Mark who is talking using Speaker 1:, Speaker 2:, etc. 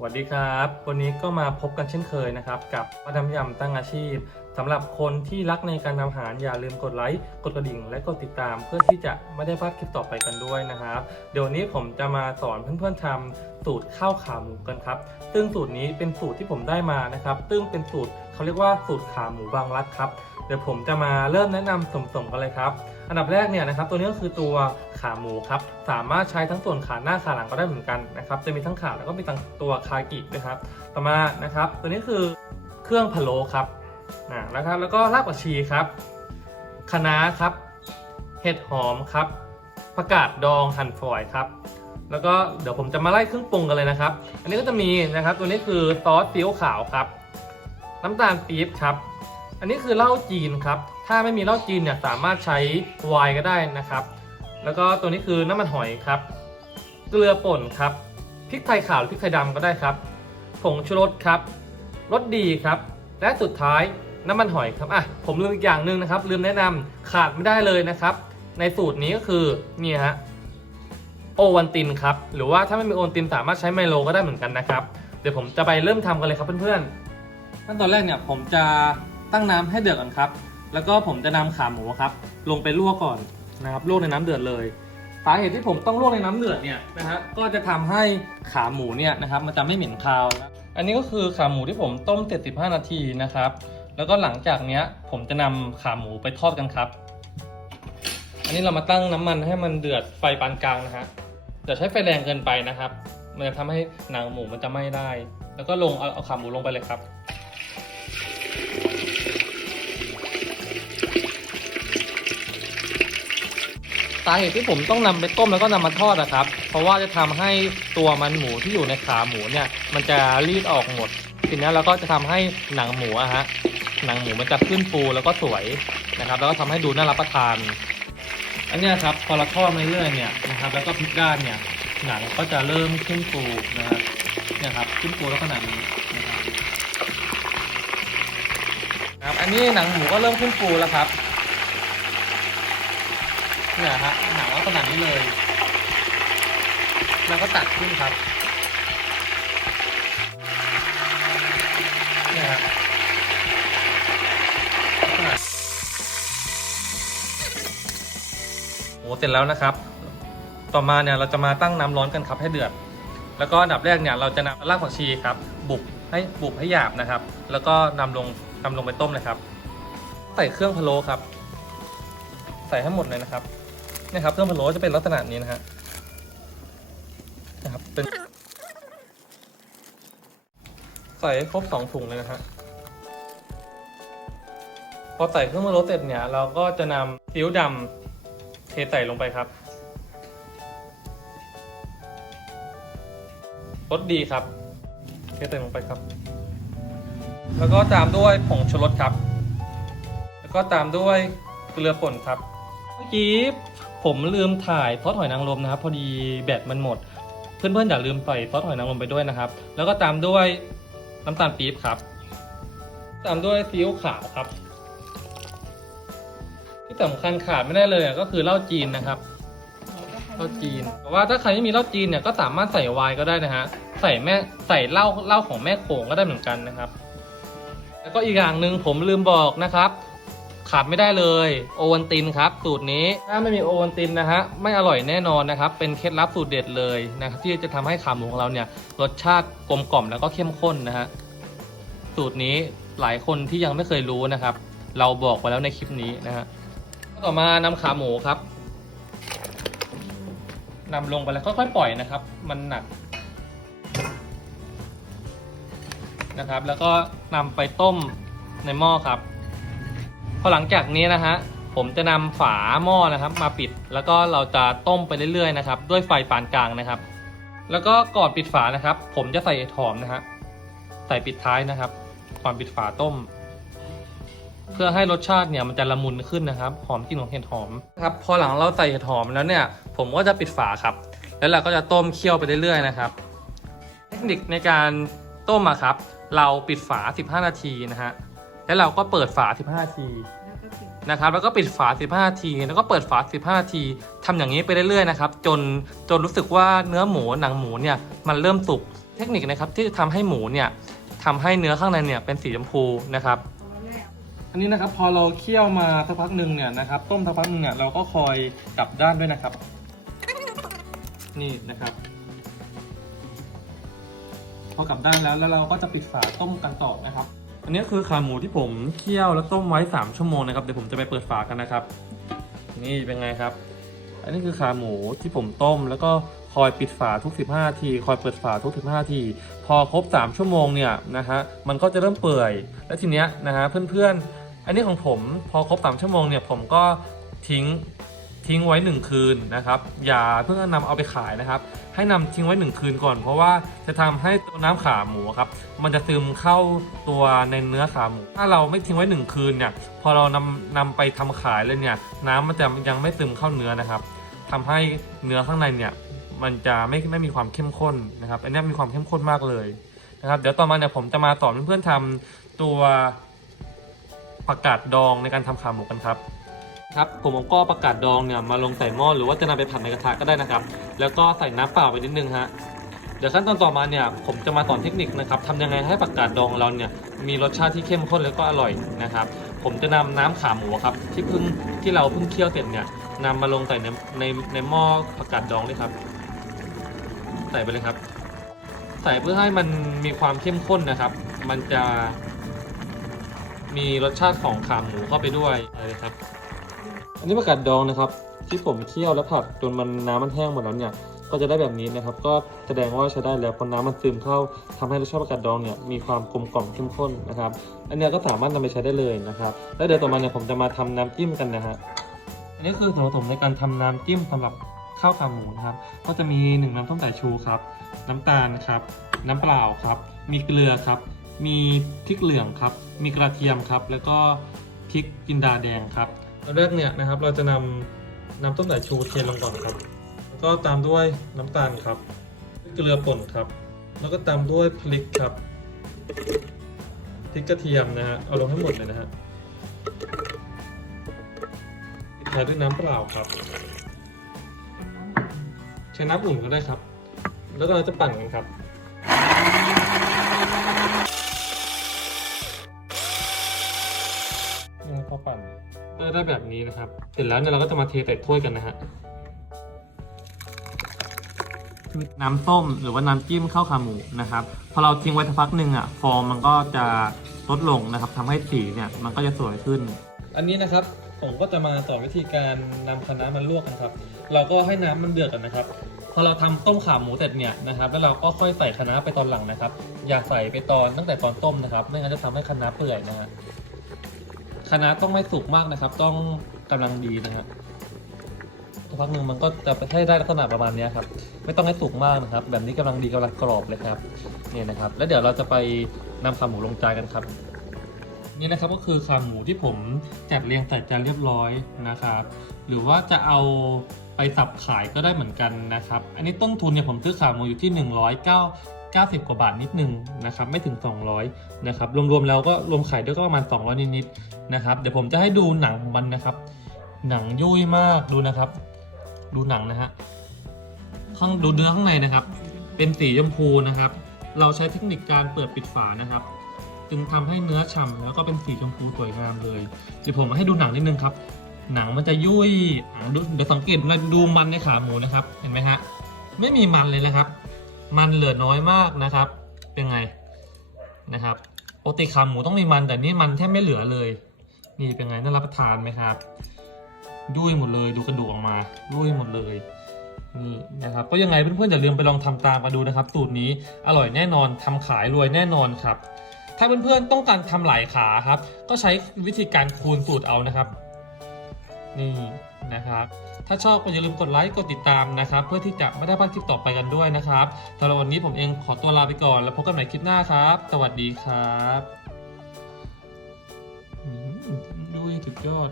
Speaker 1: สวัสดีครับ วันนี้ก็มาพบกันเช่นเคยนะครับ กับมาดามยำตั้งอาชีพสำหรับคนที่รักในการทำอาหารอย่าลืมกดไลค์กดกระดิ่ง และกดติดตาม เพื่อที่จะไม่ได้พลาดคลิปต่อไปกันด้วยนะครับ เดี๋ยวนี้ผมจะมาสอนเพื่อนๆทำสูตรข้าวขาหมูกันครับซึ่งสูตรนี้เป็นสูตรที่ผมได้มานะครับซึ่งเป็นสูตรเขาเรียกว่าสูตรขาหมูบางรักครับเดี๋ยวผมจะมาเริ่มแนะนำส่งๆกันเลยครับ อันดับแรกเนี่ยนะครับตัวนี้ก็คือตัวขาหมูครับสามารถใช้ทั้งส่วนขาหน้าขาหลังก็ได้เหมือนกันนะครับจะมีทั้งขาแล้วก็มีทั้งตัวคากิด้วยครับต่อมานะครับตัวนี้คือเครื่องพะโล้ครับนะครับแล้วก็รากผักชีครับคะน้าครับเห็ดหอมครับผักกาดดองหั่นฝอยครับแล้วก็เดี๋ยวผมจะมาไล่เครื่องปรุงกันเลยนะครับ อันนี้ก็จะมีนะครับ ตัวนี้คือซอสซีอิ๊วขาวครับ น้ำตาลปี๊บครับ อันนี้คือเหล้าจีนครับ ถ้าไม่มีเหล้าจีนเนี่ยสามารถใช้ไวน์ก็ได้นะครับ แล้วก็ตัวนี้คือน้ำมันหอยครับ เกลือป่นครับ พริกไทยขาวหรือพริกไทยดำก็ได้ครับ ผงชูรสครับ รสดีครับ และสุดท้ายน้ำมันหอยครับ อะ ผมลืมอีกอย่างหนึ่งนะครับ ลืมแนะนำขาดไม่ได้เลยนะครับ ในสูตรนี้ก็คือนี่ฮะโอวันตินครับ หรือว่าถ้าไม่มีโอวันตินสามารถใช้ไมโลก็ได้เหมือนกันนะครับ เดี๋ยวผมจะไปเริ่มทำกันเลยครับเพื่อนๆขั้นตอนแรกเนี่ยผมจะตั้งน้ำให้เดือดก่อนครับ แล้วก็ผมจะนำขาหมูครับ ลงไปลวกก่อนนะครับลวกในน้ำเดือดเลยสาเหตุที่ผมต้องลวกในน้ำเดือดเนี่ยนะฮะก็จะทำให้ขาหมูเนี่ยนะครับมันจะไม่เหม็นคาว อันนี้ก็คือขาหมูที่ผมต้มเสร็จ15นาทีนะครับ แล้วก็หลังจากเนี้ยผมจะนำขาหมูไปทอดกันครับ อันนี้เรามาตั้งน้ำมันให้มันเดือดไฟปานกลางนะฮะอย่าใช้ไฟแรงเกินไปนะครับ มันจะทำให้หนังหมูมันจะไหม้ได้ แล้วก็ลงเอาเอาขาหมูลงไปเลยครับาเหตุที่ผมต้องนำไปต้มแล้วก็นำมาทอดนะครับ เพราะว่าจะทำให้ตัวมันหมูที่อยู่ในขาหมูเนี่ย มันจะรีดออกหมดทีนี้เราก็จะทำให้หนังหมูอะฮะหนังหมูมันจะขึ้นฟูแล้วก็สวยนะครับ แล้วก็ทำให้ดูน่ารับประทาน อันนี้ครับพอเราทอดมาเรื่อยๆเนี่ยนะครับ แล้วก็พลิกด้านเนี่ยหนังก็จะเริ่มขึ้นฟูนะครับเนี่ยครับขึ้นฟูแล้วขนาดนี้นะครับครับอันนี้หนังหมูก็เริ่มขึ้นฟูแล้วครับ เนี่ยฮะหนังลักษณะนี้เลย แล้วก็ตัดขึ้นครับเนี่ยฮะลักษณะโอ้เสร็จแล้วนะครับ ต่อมาเนี่ยเราจะมาตั้งน้ำร้อนกันครับให้เดือด แล้วก็อันดับแรกเนี่ยเราจะนำรากผักชีครับ บุบให้บุบให้หยาบนะครับ แล้วก็นำลงนำลงไปต้มเลยครับ ใส่เครื่องพะโล้ครับ ใส่ให้หมดเลยนะครับ นี่ยครับเครื่องพะโล้จะเป็นลักษณะนี้นะฮะนะครับเป็นใส่ครบสองถุงเลยนะฮะพอใส่เครื่องพะโล้เสร็จเนี่ยเราก็จะนำซีอิ๊วดำเทใส่ลงไปครับรสดีครับเทใส่ลงไปครับ แล้วก็ตามด้วยผงชูรสครับ แล้วก็ตามด้วยเกลือป่นครับ เมื่อกี้ ผมลืมถ่ายซอสหอยนางรมนะครับ พอดีแบตมันหมด เพื่อนๆอย่าลืมใส่ซอสหอยนางรมไปด้วยนะครับ แล้วก็ตามด้วยน้ำตาลปี๊บครับ ตามด้วยซีอิ๊วขาวครับ ที่สำคัญขาดไม่ได้เลยก็คือเหล้าจีนนะครับเหล้าจีนแต่ว่าถ้าใครไม่มีเหล้าจีนเนี่ยก็สามารถใส่ไวน์ก็ได้นะฮะใส่แม่ใส่เหล้าเหล้าของแม่โขงก็ได้เหมือนกันนะครับ แล้วก็อีกอย่างหนึ่งผมลืมบอกนะครับ ขาดไม่ได้เลยโอวันตินครับสูตรนี้ถ้าไม่มีโอวันตินนะฮะไม่อร่อยแน่นอนนะครับเป็นเคล็ดลับสูตรเด็ดเลยนะครับที่จะทำให้ขาหมูของเราเนี่ยรสชาติกลมกล่อมแล้วก็เข้มข้นนะฮะสูตรนี้หลายคนที่ยังไม่เคยรู้นะครับ เราบอกไปแล้วในคลิปนี้นะฮะต่อมานำขาหมูครับนำลงไปแล้วค่อยๆปล่อยนะครับ มันหนักนะครับ แล้วก็นำไปต้มในหม้อครับ พอหลังจากนี้นะฮะผมจะนำฝาหม้อนะครับ มาปิด แล้วก็เราจะต้มไปเรื่อยๆนะครับ ด้วยไฟปานกลางนะครับ แล้วก็ก่อนปิดฝานะครับ ผมจะใส่เห็ดหอมนะฮะใส่ปิดท้ายนะครับ ก่อนปิดฝาต้ม เพื่อให้รสชาติเนี่ยมันจะละมุนขึ้นนะครับ หอมกลิ่นของเห็ดหอมครับพอหลังเราใส่เห็ดหอมแล้วเนี่ย ผมก็จะปิดฝาครับ แล้วเราก็จะต้มเคี่ยวไปเรื่อยๆนะครับ เทคนิคในการต้มอะครับ เราปิดฝา 15 นาทีนะฮะ แล้วเราก็เปิดฝา 15 ทีนะครับแล้วก็ปิดฝา 15 ที แล้วก็เปิดฝา 15 ทีทำอย่างนี้ไปเรื่อยๆนะครับจนจนรู้สึกว่าเนื้อหมูหนังหมูเนี่ยมันเริ่มสุกเทคนิคนะครับที่จะทำให้หมูเนี่ยทำให้เนื้อข้างในเนี่ยเป็นสีชมพูนะครับอันนี้นะครับพอเราเคี่ยวมาสักพักหนึ่งเนี่ยนะครับต้มสักพักหนึ่งเนี่ยเราก็คอยกลับด้านด้วยนะครับ นี่นะครับ พอกลับด้านแล้วแล้วเราก็จะปิดฝาต้มกันต่อนะครับ อันนี้คือขาหมูที่ผมเคี่ยวแล้วต้มไว้ 3 ชั่วโมงนะครับเดี๋ยวผมจะไปเปิดฝากันนะครับ นี่เป็นไงครับ อันนี้คือขาหมูที่ผมต้ม แล้วก็คอยปิดฝาทุก 15นาทีคอยเปิดฝาทุก 15นาที พอครบ 3 ชั่วโมงเนี่ยนะฮะมันก็จะเริ่มเปื่อย แล้วทีเนี้ยนะฮะเพื่อนๆ อันนี้ของผมพอครบ 3 ชั่วโมงเนี่ยผมก็ทิ้ง ทิ้งไว้ 1 คืนนะครับ อย่าเพิ่งนำเอาไปขายนะครับ ให้นำทิ้งไว้ 1 คืนก่อน เพราะว่าจะทำให้ตัวน้ำขาหมูครับมันจะซึมเข้าตัวในเนื้อขาหมู ถ้าเราไม่ทิ้งไว้ 1 คืนเนี่ยพอเรานำนำไปทำขายเลยเนี่ยน้ำมันจะยังไม่ซึมเข้าเนื้อนะครับทำให้เนื้อข้างในเนี่ยมันจะไม่ไม่มีความเข้มข้นนะครับอันนี้มีความเข้มข้นมากเลยนะครับเดี๋ยวต่อมาเนี่ยผมจะมาสอนเพื่อนๆทำตัวผักกาดดองในการทำขาหมูกันครับ ครับผมก็ผักกาดดองเนี่ยมาลงใส่หม้อหรือว่าจะนำไปผัดในกระทะก็ได้นะครับ แล้วก็ใส่น้ำเปล่าไปนิดนึงฮะเดี๋ยวขั้นตอนต่อมาเนี่ยผมจะมาสอนเทคนิคนะครับทำยังไงให้ผักกาดดองเราเนี่ยมีรสชาติที่เข้มข้นแล้วก็อร่อยนะครับ ผมจะนำน้ำขาหมูครับที่เพิ่งที่เราเพิ่งเคี่ยวเสร็จเนี่ยนำมาลงใส่ในในในหม้อผักกาดดองเลยครับ ใส่ไปเลยครับ ใส่เพื่อให้มันมีความเข้มข้นนะครับ มันจะมีรสชาติของขาหมูเข้าไปด้วยเลยครับ อันนี้ผักกาดดองนะครับที่ผมเคี่ยวแล้วผัดจนมันน้ำมันแห้งหมดแล้วเนี่ยก็จะได้แบบนี้นะครับ ก็แสดงว่าใช้ได้แล้วเพราะน้ำมันซึมเข้าทำให้รสชาติผักกาดดองเนี่ยมีความกลมกล่อมเข้มข้นนะครับ อันนี้ก็สามารถนำไปใช้ได้เลยนะครับ แล้วเดี๋ยวต่อมาเนี่ยผมจะมาทำน้ำจิ้มกันนะฮะอันนี้คือส่วนผสมในการทำน้ำจิ้มสำหรับข้าวขาหมูนะครับ ก็จะมีหนึ่งน้ำส้มสายชูครับ น้ำตาลครับ น้ำเปล่าครับ มีเกลือครับ มีพริกเหลืองครับ มีกระเทียมครับ แล้วก็พริกจินดาแดงครับ ตอนแรกเนี่ยนะครับเราจะนำน้ำส้มสายชูเทลงก่อนครับ แล้วก็ตามด้วยน้ำตาลครับ เกลือป่นครับ แล้วก็ตามด้วยพริกครับพริกกระเทียมนะฮะเอาลงให้หมดเลยนะฮะปิดท้ายด้วยน้ำเปล่าครับ ใช้น้ำอุ่นก็ได้ครับ แล้วก็เราจะปั่นกันครับ พอปั่นก็ได้แบบนี้นะครับ เสร็จแล้วเนี่ยเราก็จะมาเทใส่ถ้วยกันนะฮะน้ำส้มหรือว่าน้ำจิ้มข้าวขาหมูนะครับ พอเราทิ้งไว้สักพักหนึ่งอะฟองมันก็จะลดลงนะครับทำให้สีเนี่ยมันก็จะสวยขึ้น อันนี้นะครับผมก็จะมาสอนวิธีการนำคะน้ามาลวกกันครับ เราก็ให้น้ำมันเดือดกันนะครับ พอเราทำต้มขาหมูเสร็จเนี่ยนะครับ แล้วเราก็ค่อยใส่คะน้าไปตอนหลังนะครับ อย่าใส่ไปตอนตั้งแต่ตอนต้มนะครับไม่งั้นจะทำให้คะน้าเปื่อยนะฮะ คะน้าต้องไม่สุกมากนะครับ ต้องกำลังดีนะฮะสักพักหนึ่งมันก็จะให้ได้ลักษณะประมาณนี้ครับ ไม่ต้องให้สุกมากนะครับ แบบนี้กำลังดีกำลังกรอบเลยครับเนี่ยนะครับ แล้วเดี๋ยวเราจะไปนำขาหมูลงจานกันครับ นี่นะครับก็คือขาหมูที่ผมจัดเรียงใส่จานเรียบร้อยนะครับ หรือว่าจะเอาไปสับขายก็ได้เหมือนกันนะครับ อันนี้ต้นทุนเนี่ยผมซื้อขาหมูอยู่ที่ 109 90 กว่าบาทนิดนึงนะครับไม่ถึง 200นะครับรวมๆแล้วก็รวมขายด้วยก็ประมาณ 200 นิดๆนะครับเดี๋ยวผมจะให้ดูหนังของมันนะครับ หนังยุ่ยมากดูนะครับ ดูหนังนะฮะข้างดูเนื้อข้างในนะครับ เป็นสีชมพูนะครับ เราใช้เทคนิคการเปิดปิดฝานะครับ จึงทำให้เนื้อฉ่ำแล้วก็เป็นสีชมพูสวยงามเลยเดี๋ยวผมมาให้ดูหนังนิดนึงครับ หนังมันจะยุ่ยเดี๋ยวสังเกตนดูมันในขาหมูนะครับ เห็นไหมฮะไม่มีมันเลยนะครับ มันเหลือน้อยมากนะครับ เป็นไงนะครับปกติขาหมูต้องมีมันแต่นี่มันแทบไม่เหลือเลย นี่เป็นไงน่ารับประทานไหมครับยุ่ยหมดเลยดูกระดูกออกมายุ่ยหมดเลยนี่นะครับก็ยังไงเพื่อนๆอย่าลืมไปลองทำตามมาดูนะครับสูตรนี้อร่อยแน่นอนทำขายรวยแน่นอนครับ ถ้าเพื่อนๆต้องการทำหลายขาครับ ก็ใช้วิธีการคูณสูตรเอานะครับ นี่ นะครับ ถ้าชอบก็อย่าลืมกดไลค์กดติดตามนะครับ เพื่อที่จะไม่ได้พลาดคลิปต่อไปกันด้วยนะครับสำหรับวันนี้ผมเองขอตัวลาไปก่อน แล้วพบกันใหม่คลิปหน้าครับ สวัสดีครับดูสุดยอด